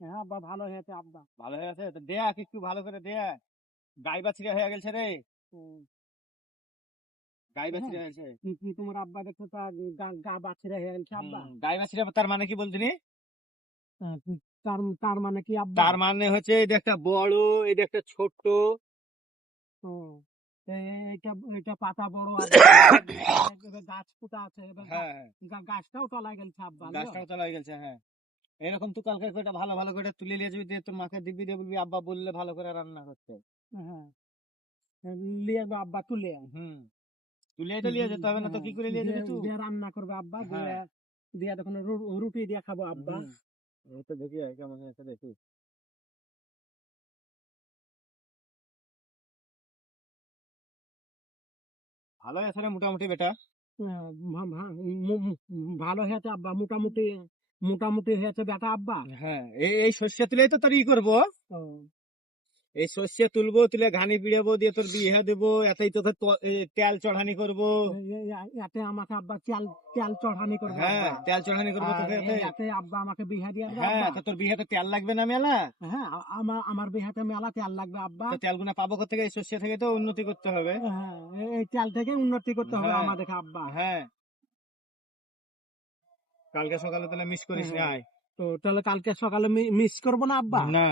হ্যাঁ আব্বা ভালো হয়েছে আব্বা। ভালো হয়ে গেছে তো দেয়া একটু ভালো করে দেয়া। গাই বাছুরি হয়ে গেছে রে, হুম, গাই হ্যাঁ বাছুরি হয়েছে। তোমার আব্বা দেখছো তা গা গা বাছুরা হয়ে গেছে আব্বা। গাই বাছুরি তার মানে কি বলছিনি? হ্যাঁ, তার তার মানে কি আব্বা? তার মানে হচ্ছে এটা একটা বড়, এটা একটা ছোট। ও, এইটা এটা পাতা বড় আব্বা, এবার গাছ পোতা আছে, এবার হ্যাঁ হ্যাঁ, গাছটাও তলায় গেছে আব্বা লো। গাছটাও চলে গেছে। হ্যাঁ, এরকম তুই কালকে করে ভালো ভালো করে তুলে নিয়ে যাবি, দিয়ে তোর মাকে দিবি, দিয়ে বলবি আব্বা বললে ভালো করে রান্না করতে। হ্যাঁ, লিয়ে যাবো আব্বা তুলে, হুম, তুলে তো নিয়ে যেতে হবে, না তো কি করে নিয়ে দিয়ে যাবি তুই? দিয়ে রান্না করবে আব্বা, দিয়ে হ্যাঁ, দিয়ে তখন রুটি দিয়ে খাবো আব্বা। হুম, এই তো দেখি কেমন হয়েছে দেখি। ভালো আছে রে মোটামুটি বেটা। ভালো হয়েছে আব্বা, মোটামুটি মোটামুটি হয়েছে বেটা আব্বা। হ্যাঁ, এই সর্ষে তুলেই তো তোর ই করবো। ও, এই সর্ষে তুলবো, তুলে ঘানি বিড়াবো, দিয়ে তোর বিয়ে দেবো, এতেই তোকে তেল চড়ানি করবো। এতে আমাকে আব্বা তেল তেল চড়ানি করবে হ্যাঁ, আব্বা। তেল চড়ানি করবো আর তোকে এতে। এতে আব্বা আমাকে বিহা দিয়ে দেবে হ্যাঁ, আব্বা। তো তোর বিয়েতে তেল লাগবে না মেলা? হ্যাঁ, আমার আমার বিহাতে মেলা তেল লাগবে আব্বা। তো তেলগুনা পাবো কোথা থেকে? এই সর্ষে থেকে তো উন্নতি করতে হবে। হ্যাঁ, এই তেল থেকে উন্নতি করতে হবে হ্যাঁ আমাদেরকে আব্বা। হ্যাঁ, কালকে সকালে তাহলে মিস করিস না, হ্যাঁ, আয়। তো তাহলে কালকে সকালে মিস করবো না আব্বা? না।